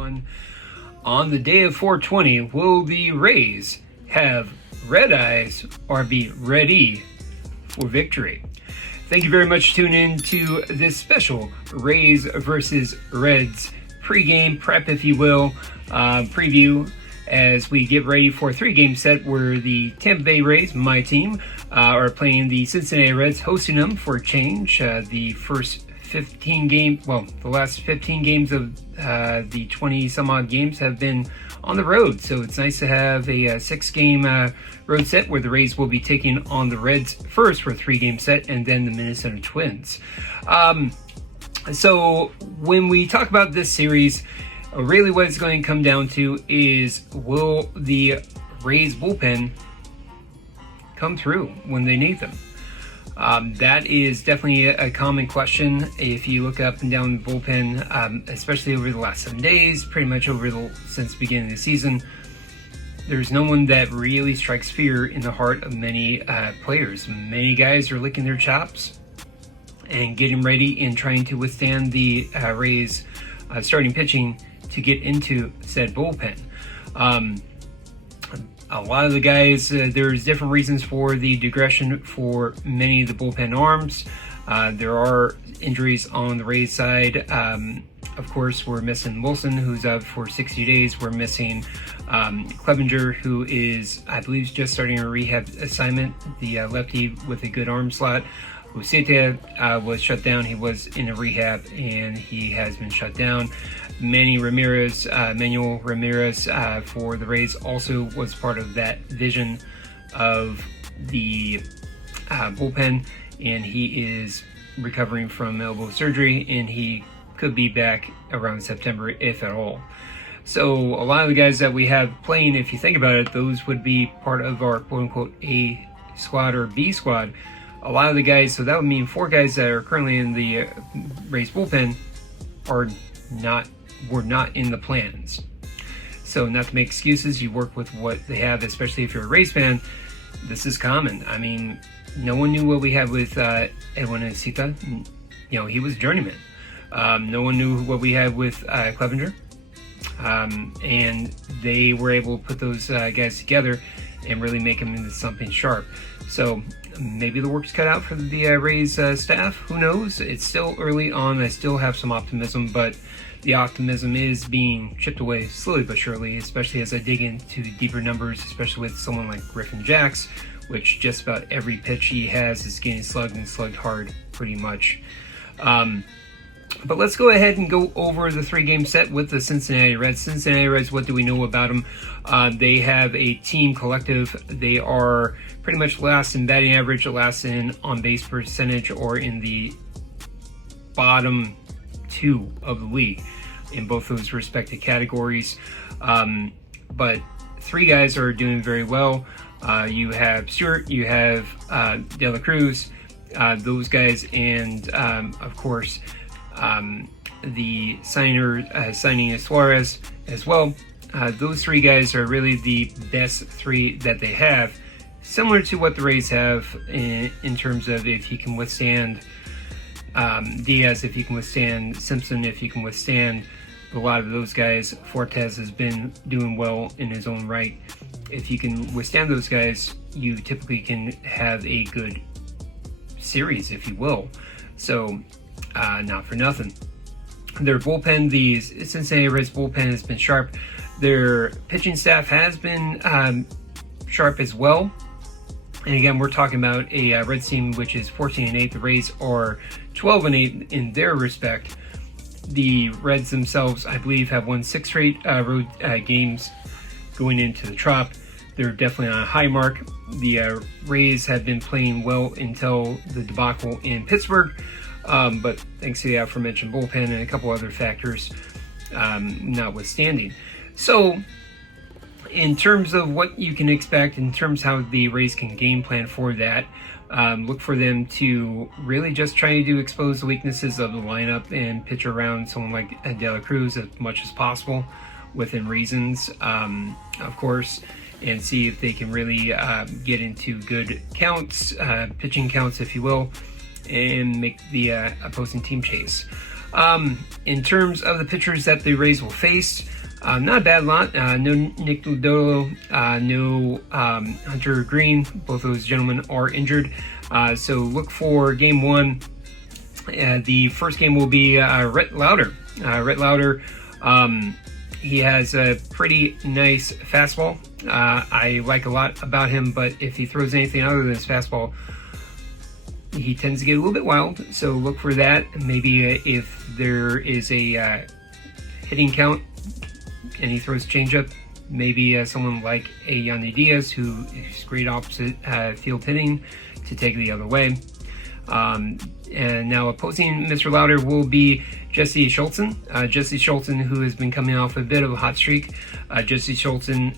everyone. On the day of 420, will the Rays have red eyes or be ready for victory? Thank you very much for tuning in to this special Rays versus Reds pregame prep, if you will, preview as we get ready for a 3-game set where the Tampa Bay Rays, my team, are playing the Cincinnati Reds, hosting them for a change. The last 15 games of the 20 some odd games have been on the road, so it's nice to have a 6-game road set where the Rays will be taking on the Reds first for a 3-game set, and then the Minnesota Twins. So when we talk about this series, really what it's going to come down to is, will the Rays bullpen come through when they need them? That is definitely a common question. If you look up and down the bullpen, especially over the last 7 days, pretty much since the beginning of the season, there's no one that really strikes fear in the heart of many players. Many guys are licking their chops and getting ready and trying to withstand the Rays starting pitching to get into said bullpen. A lot of the guys, there's different reasons for the digression for many of the bullpen arms. There are injuries on the Rays side. Of course, we're missing Wilson, who's out for 60 days. We're missing Clevenger, who is, I believe, just starting a rehab assignment, the lefty with a good arm slot. Uceta was shut down. He was in a rehab, and he has been shut down. Manuel Ramirez for the Rays also was part of that vision of the bullpen, and he is recovering from elbow surgery, and he could be back around September, if at all. So a lot of the guys that we have playing, if you think about it, those would be part of our quote-unquote A squad or B squad. A lot of the guys, so that would mean 4 guys that are currently in the Rays bullpen were not in the plans. So not to make excuses, you work with what they have, especially if you're a Rays fan. This is common. I mean, no one knew what we had with Edwin Uceta. He was a journeyman. No one knew what we had with Clevenger. And they were able to put those guys together and really make them into something sharp. So maybe the work's cut out for the Rays staff. Who knows? It's still early on. I still have some optimism, but the optimism is being chipped away slowly but surely, especially as I dig into deeper numbers, especially with someone like Griffin Jax, which just about every pitch he has is getting slugged and slugged hard pretty much. But let's go ahead and go over the 3-game set with the Cincinnati Reds. Cincinnati Reds, what do we know about them? They have a team collective. They are pretty much last in batting average, last in on-base percentage, or in the bottom 2 of the league in both those respective categories. But 3 guys are doing very well. You have Stewart, you have De La Cruz, those guys, and of course, the signing of Suarez as well. Those 3 guys are really the best 3 that they have, similar to what the Rays have in terms of if he can withstand Diaz, if he can withstand Simpson, if he can withstand a lot of those guys. Fortes has been doing well in his own right. If you can withstand those guys, you typically can have a good series, if you will. So not for nothing, their bullpen, the Cincinnati Reds bullpen, has been sharp. Their pitching staff has been sharp as well. And again, we're talking about a Reds team which is 14-8. The Rays are 12-8 in their respect. The Reds themselves, I believe, have won 6 straight road games going into the Trop. They're definitely on a high mark. The Rays have been playing well until the debacle in Pittsburgh. But thanks to the aforementioned bullpen and a couple other factors notwithstanding. So in terms of what you can expect, in terms of how the Rays can game plan for that, look for them to really just try to expose the weaknesses of the lineup and pitch around someone like De La Cruz as much as possible within reasons, of course, and see if they can really get into good counts, pitching counts, if you will, and make the opposing team chase. In terms of the pitchers that the Rays will face, not a bad lot. No Nick Lodolo, no Hunter Green. Both those gentlemen are injured. So look for game one. The first game will be Rhett Lauder. Rhett Lauder, he has a pretty nice fastball. I like a lot about him, but if he throws anything other than his fastball, he tends to get a little bit wild. So look for that. Maybe if there is a hitting count and he throws changeup, maybe someone like a Yandy Diaz, who is great opposite field hitting, to take the other way. And now opposing Mr. Lauder will be Jesse Schultzen. Jesse Schultzen, who has been coming off a bit of a hot streak. Jesse Schultzen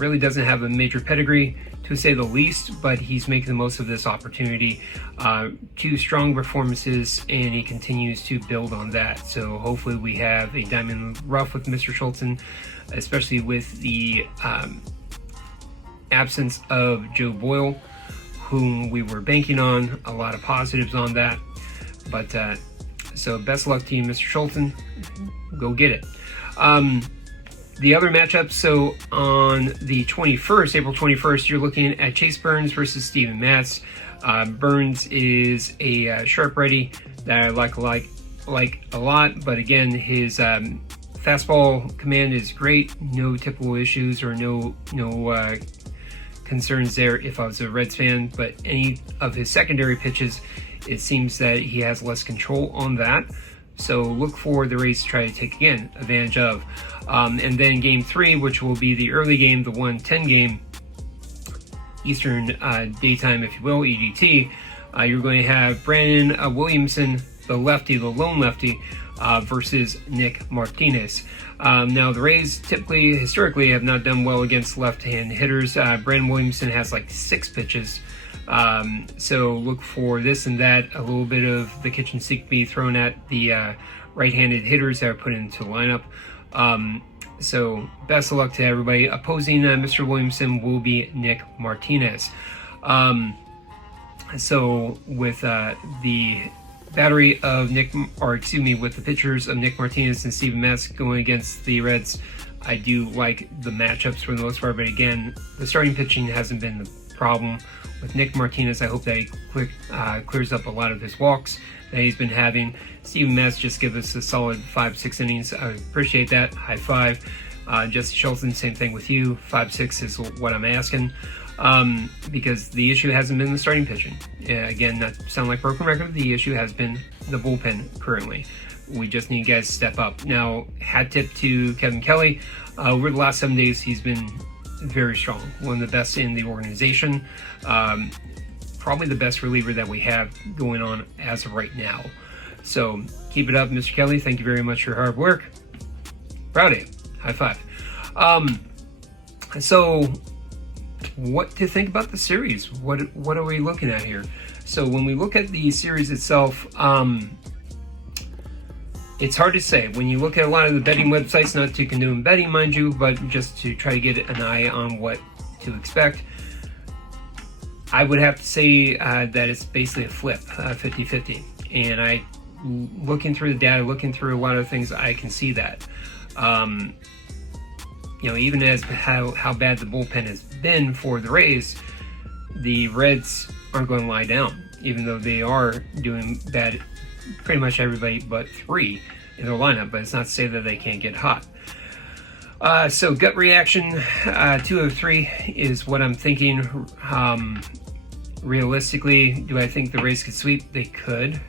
really doesn't have a major pedigree, to say the least, but he's making the most of this opportunity. 2 strong performances, and he continues to build on that. So hopefully we have a diamond in the rough with Mr. Schultzen, especially with the absence of Joe Boyle, whom we were banking on. A lot of positives on that. But so best of luck to you, Mr. Schultzen. Go get it. The other matchup, so on the 21st, April 21st, you're looking at Chase Burns versus Steven Matz. Burns is a sharp righty that I like a lot, but again, his fastball command is great. No typical issues or no concerns there if I was a Reds fan, but any of his secondary pitches, it seems that he has less control on that. So look for the Rays to try to take, again, advantage of. And then game 3, which will be the early game, the 1:10 game, Eastern daytime, if you will, EDT. You're going to have Brandon Williamson, the lefty, the lone lefty, versus Nick Martinez. Now, the Rays historically have not done well against left-hand hitters. Brandon Williamson has like 6 pitches. So look for this and that, a little bit of the kitchen sink be thrown at the right-handed hitters that are put into the lineup. So best of luck to everybody. Opposing Mr. Williamson will be Nick Martinez. So with the battery of with the pitchers of Nick Martinez and Steven Matz going against the Reds, I do like the matchups for the most part. But again, the starting pitching hasn't been the problem with Nick Martinez. I hope that he clears up a lot of his walks that he's been having. Steven Matz just give us a solid 5-6 innings. I appreciate that. High five. Jesse Schultzen, same thing with you. 5-6 is what I'm asking. Because the issue hasn't been the starting pitching. Again, not to sound like broken record, the issue has been the bullpen currently. We just need guys to step up. Now, hat tip to Kevin Kelly. Over the last 7 days, he's been very strong. One of the best in the organization. Probably the best reliever that we have going on as of right now. So keep it up, Mr. Kelly. Thank you very much for your hard work. Proud of you. High five. So what to think about the series? What are we looking at here? So when we look at the series itself, it's hard to say. When you look at a lot of the betting websites, not to condone betting, mind you, but just to try to get an eye on what to expect, I would have to say that it's basically a flip, 50-50. And looking through the data, looking through a lot of things, I can see that. Even as how bad the bullpen has been for the Rays, the Reds aren't going to lie down, even though they are doing bad pretty much everybody but 3 in their lineup, but it's not to say that they can't get hot. So gut reaction, 2 of 3 is what I'm thinking. Realistically, do I think the Rays could sweep? They could,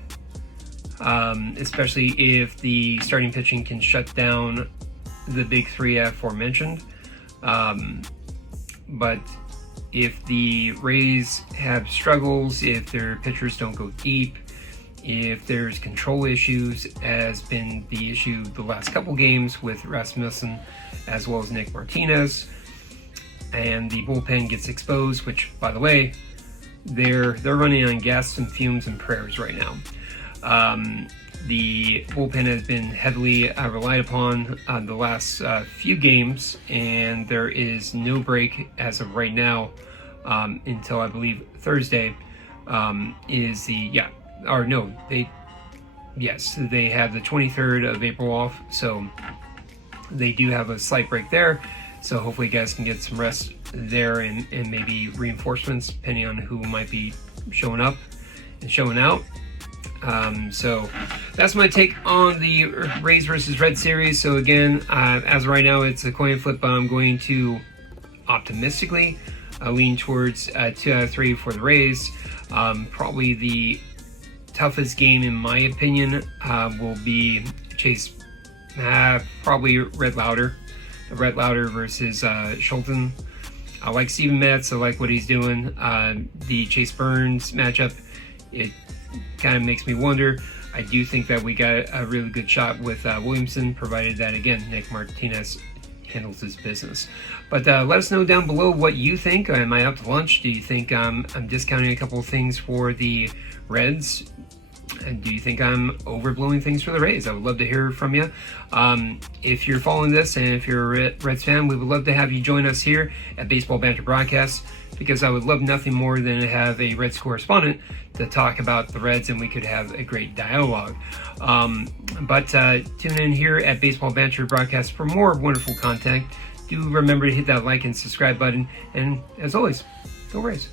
especially if the starting pitching can shut down the big 3 aforementioned. But if the Rays have struggles, if their pitchers don't go deep, if there's control issues, as been the issue the last couple games with Rasmussen as well as Nick Martinez, and the bullpen gets exposed, which, by the way, they're running on gas and fumes and prayers right now. The bullpen has been heavily relied upon the last few games, and there is no break as of right now until I believe Thursday. yes, they have the 23rd of April off, so they do have a slight break there. So hopefully guys can get some rest there and maybe reinforcements depending on who might be showing up and showing out. So that's my take on the Rays versus Reds series. So again, as of right now, it's a coin flip, but I'm going to optimistically lean towards 2 out of 3 for the Rays. Probably the toughest game, in my opinion, will be Chase, probably Red Lauder versus Schulten. I like Steven Metz. I like what he's doing. The Chase Burns matchup, it kind of makes me wonder. I do think that we got a really good shot with Williamson, provided that, again, Nick Martinez handles his business. But let us know down below what you think. Am I up to lunch? Do you think I'm discounting a couple of things for the Reds? And do you think I'm overblowing things for the Rays? I would love to hear from you. If you're following this and if you're a Reds fan, we would love to have you join us here at Baseball Banter Broadcast, because I would love nothing more than to have a Reds correspondent to talk about the Reds, and we could have a great dialogue. But tune in here at Baseball Banter Broadcast for more wonderful content. Do remember to hit that like and subscribe button, and as always, go Rays.